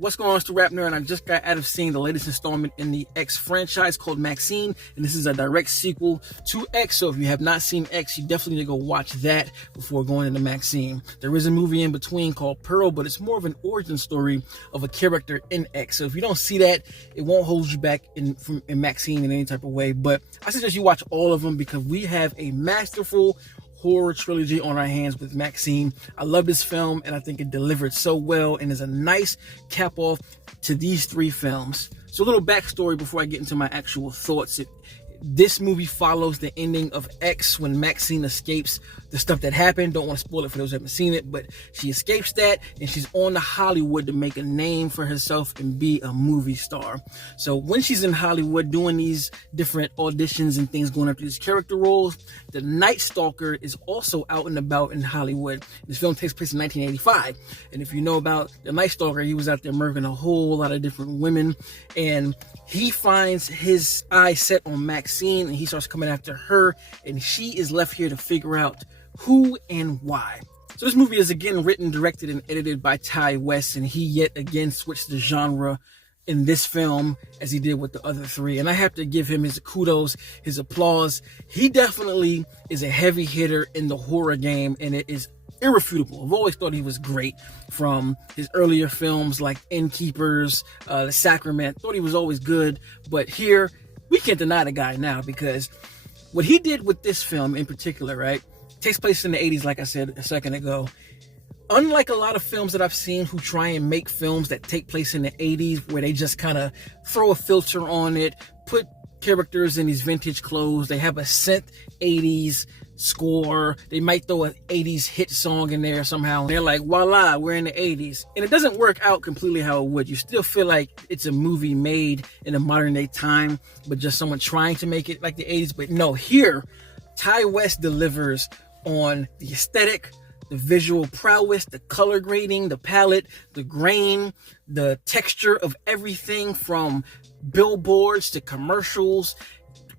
What's going on, it's the RapNerd, and I just got out of seeing the latest installment in the X franchise called MaXXXine, and this is a direct sequel to X, so if you have not seen X, you definitely need to go watch that before going into MaXXXine. There is a movie in between called Pearl, but it's more of an origin story of a character in X, so if you don't see that, it won't hold you back in MaXXXine in any type of way, but I suggest you watch all of them because we have a masterful horror trilogy on our hands with MaXXXine. I love this film and I think it delivered so well and is a nice cap off to these three films. So a little backstory before I get into my actual thoughts. This movie follows the ending of X when MaXXXine escapes the stuff that happened. Don't want to spoil it for those who haven't seen it, but she escapes that and she's on to Hollywood to make a name for herself and be a movie star. So when she's in Hollywood doing these different auditions and things, going after these character roles, the Night Stalker is also out and about in Hollywood. This film takes place in 1985. And if you know about the Night Stalker, he was out there murdering a whole lot of different women, and he finds his eye set on MaXXXine and he starts coming after her, and she is left here to figure out who and why. So this movie is again written, directed, and edited by Ty West, and he yet again switched the genre in this film as he did with the other three. And I have to give him his kudos, his applause. He definitely is a heavy hitter in the horror game, and it is irrefutable. I've always thought he was great from his earlier films like Innkeepers, The Sacrament. Thought he was always good, but here we can't deny the guy now because what he did with this film in particular, right, takes place in the 80s, like I said a second ago. Unlike a lot of films that I've seen who try and make films that take place in the 80s where they just kind of throw a filter on it, put characters in these vintage clothes, they have a synth 80s score, they might throw an 80s hit song in there somehow, and they're like, voila, we're in the 80s. And it doesn't work out completely how it would. You still feel like it's a movie made in a modern day time, but just someone trying to make it like the 80s. But no, here, Ty West delivers on the aesthetic, the visual prowess, the color grading, the palette, the grain, the texture of everything from billboards to commercials,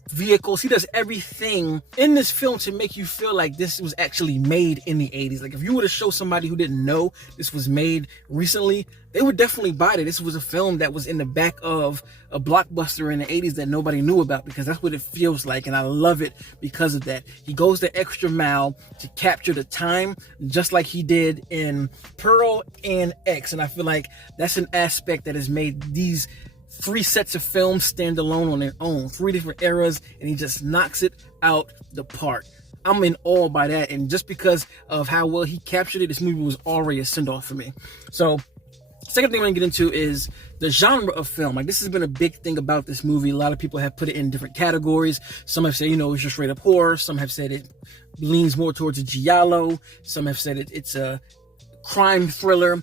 vehicles. He does everything in this film to make you feel like this was actually made in the 80s. Like if you were to show somebody who didn't know this was made recently, they would definitely buy it. This was a film that was in the back of a blockbuster in the 80s that nobody knew about, because that's what it feels like, and I love it because of that. He goes the extra mile to capture the time, just like he did in Pearl and X, and I feel like that's an aspect that has made these three sets of films stand alone on their own, three different eras, and he just knocks it out the park. I'm in awe by that, and just because of how well he captured it, this movie was already a send-off for me. So second thing I'm going to get into is the genre of film. Like, this has been a big thing about this movie. A lot of people have put it in different categories. Some have said, you know, it's just straight up horror. Some have said it leans more towards a giallo. Some have said it's a crime thriller.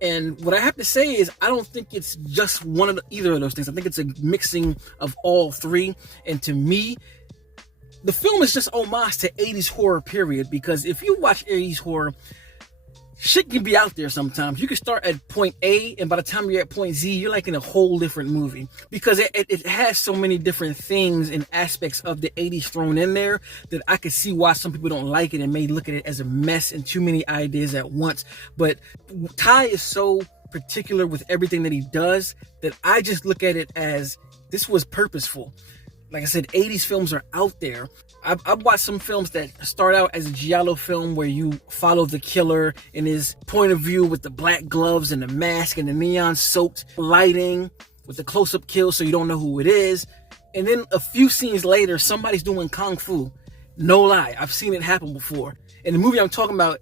And what I have to say is I don't think it's just one of either of those things. I think it's a mixing of all three. And to me, the film is just homage to 80s horror, period. Because if you watch 80s horror, shit can be out there sometimes. You can start at point A, and by the time you're at point Z, you're like in a whole different movie. Because it has so many different things and aspects of the 80s thrown in there that I could see why some people don't like it and may look at it as a mess and too many ideas at once. But Ty is so particular with everything that he does that I just look at it as this was purposeful. Like I said, 80s films are out there. I've watched some films that start out as a giallo film where you follow the killer in his point of view with the black gloves and the mask and the neon-soaked lighting with the close-up kill so you don't know who it is. And then a few scenes later, somebody's doing kung fu. No lie, I've seen it happen before. And the movie I'm talking about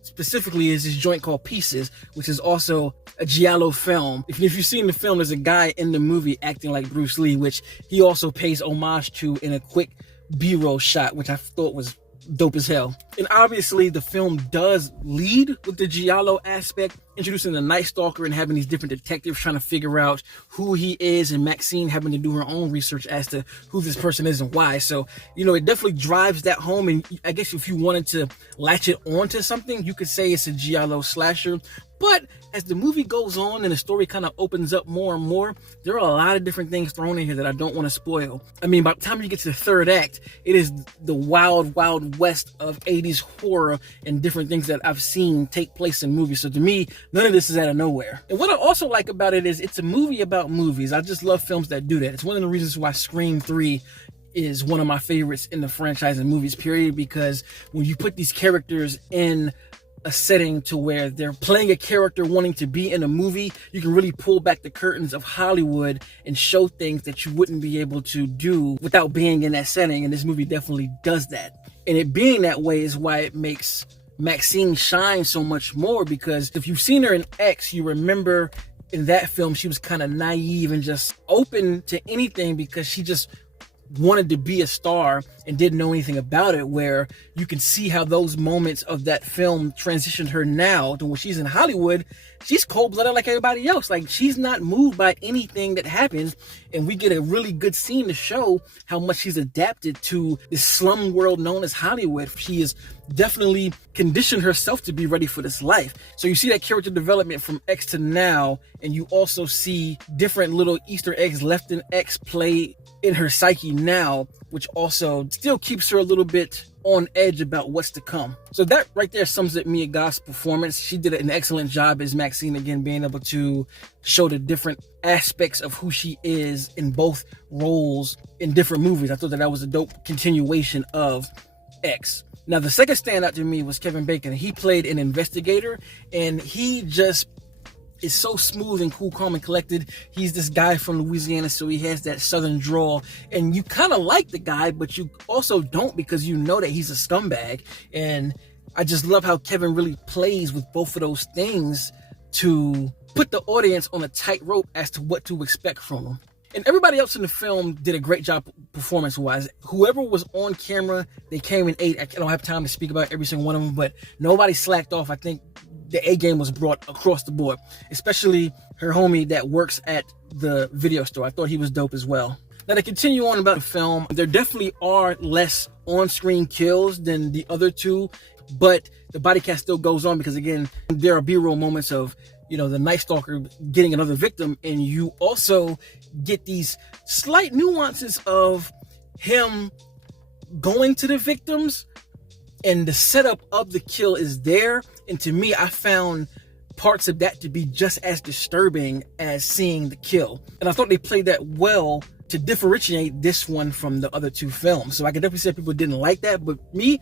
specifically is this joint called Pieces, which is also a giallo film. If you've seen the film, there's a guy in the movie acting like Bruce Lee, which he also pays homage to in a quick B-roll shot, which I thought was dope as hell. And obviously the film does lead with the giallo aspect, introducing the Night Stalker and having these different detectives trying to figure out who he is, and MaXXXine having to do her own research as to who this person is and why. So, you know, it definitely drives that home. And I guess if you wanted to latch it onto something, you could say it's a giallo slasher. But as the movie goes on and the story kind of opens up more and more, there are a lot of different things thrown in here that I don't want to spoil. I mean, by the time you get to the third act, it is the wild, wild west of 80s horror and different things that I've seen take place in movies. So to me, none of this is out of nowhere. And what I also like about it is it's a movie about movies. I just love films that do that. It's one of the reasons why Scream 3 is one of my favorites in the franchise and movies, period, because when you put these characters in a setting to where they're playing a character wanting to be in a movie, you can really pull back the curtains of Hollywood and show things that you wouldn't be able to do without being in that setting. And this movie definitely does that. And it being that way is why it makes MaXXXine shine so much more, because if you've seen her in X, you remember in that film, she was kind of naive and just open to anything because she just wanted to be a star and didn't know anything about it, where you can see how those moments of that film transitioned her now to when she's in Hollywood. She's cold-blooded like everybody else. Like, she's not moved by anything that happens, and we get a really good scene to show how much she's adapted to this slum world known as Hollywood. She is definitely conditioned herself to be ready for this life. So you see that character development from X to now, and you also see different little Easter eggs left in X play in her psyche now, which also still keeps her a little bit on edge about what's to come. So that right there sums up Mia Goth's performance. She did an excellent job as MaXXXine, again, being able to show the different aspects of who she is in both roles in different movies. I thought that was a dope continuation of X. Now, the second standout to me was Kevin Bacon. He played an investigator, and he just is so smooth and cool, calm, and collected. He's this guy from Louisiana, so he has that southern drawl, and you kind of like the guy, but you also don't, because you know that he's a scumbag. And I just love how Kevin really plays with both of those things to put the audience on a tightrope as to what to expect from him. And everybody else in the film did a great job performance-wise. Whoever was on camera, they came and ate. I don't have time to speak about every single one of them, but nobody slacked off. I think the A game was brought across the board, especially her homie that works at the video store. I thought he was dope as well. Now, to continue on about the film, there definitely are less on-screen kills than the other two, but the body cast still goes on because, again, there are B-roll moments of, you know, the Night Stalker getting another victim, and you also get these slight nuances of him going to the victims, and the setup of the kill is there. And to me, I found parts of that to be just as disturbing as seeing the kill. And I thought they played that well to differentiate this one from the other two films. So I can definitely say people didn't like that, but me,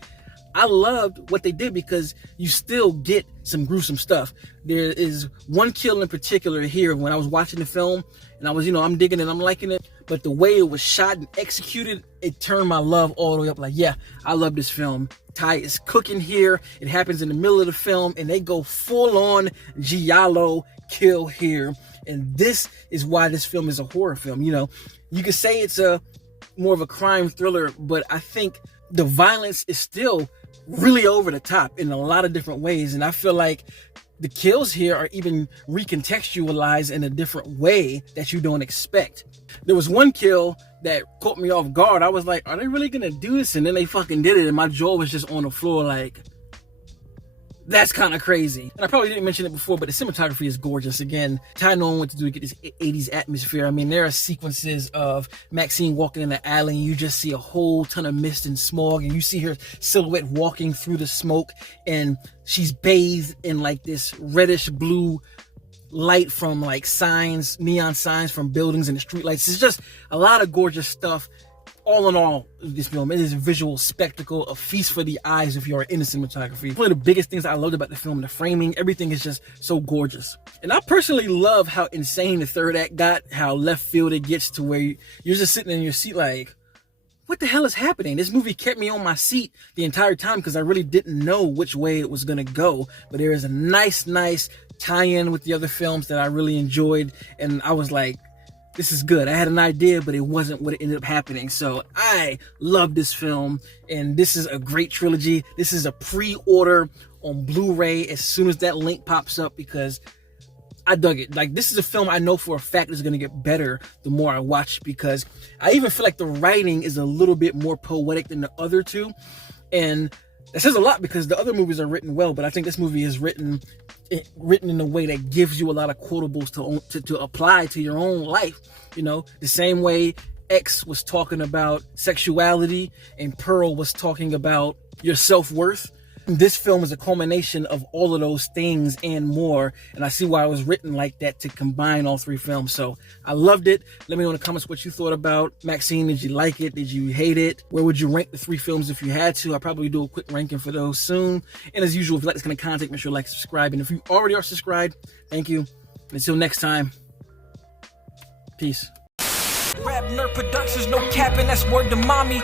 I loved what they did because you still get some gruesome stuff. There is one kill in particular here when I was watching the film, and I was, I'm digging it, I'm liking it, but the way it was shot and executed, it turned my love all the way up. Like, yeah, I love this film. Ty is cooking here. It happens in the middle of the film, and they go full on giallo kill here. And this is why this film is a horror film. You could say it's a more of a crime thriller, but I think the violence is still really over the top in a lot of different ways. And I feel like the kills here are even recontextualized in a different way that you don't expect. There was one kill that caught me off guard. I was like, are they really gonna do this? And then they fucking did it, and my jaw was just on the floor like, that's kind of crazy. And I probably didn't mention it before, but the cinematography is gorgeous. Again, Ty knowing what to do to get this 80s atmosphere. I mean, there are sequences of MaXXXine walking in the alley, and you just see a whole ton of mist and smog, and you see her silhouette walking through the smoke, and she's bathed in like this reddish blue light from like signs, neon signs from buildings and the streetlights. It's just a lot of gorgeous stuff. All in all, this film, it is a visual spectacle, a feast for the eyes if you're into cinematography. One of the biggest things I loved about the film, the framing, everything is just so gorgeous. And I personally love how insane the third act got, how left field it gets to where you're just sitting in your seat like, what the hell is happening? This movie kept me on my seat the entire time because I really didn't know which way it was going to go. But there is a nice tie-in with the other films that I really enjoyed. And I was like, this is good. I had an idea, but it wasn't what it ended up happening. So I love this film, and this is a great trilogy. This is a pre-order on Blu-ray as soon as that link pops up because I dug it. Like, this is a film I know for a fact is going to get better the more I watch, because I even feel like the writing is a little bit more poetic than the other two. And That says a lot because the other movies are written well, but I think this movie is written in a way that gives you a lot of quotables to apply to your own life. You know, the same way X was talking about sexuality and Pearl was talking about your self-worth. This film is a culmination of all of those things and more, and I see why it was written like that, to combine all three films. So I loved it. Let me know in the comments what you thought about MaXXXine. Did you like it? Did you hate it? Where would you rank the three films if you had to? I'll probably do a quick ranking for those soon. And as usual, if you like this kind of content, make sure to like, subscribe, and if you already are subscribed, thank you. Until next time, peace. RapNerd Productions, no capping, that's word to mommy.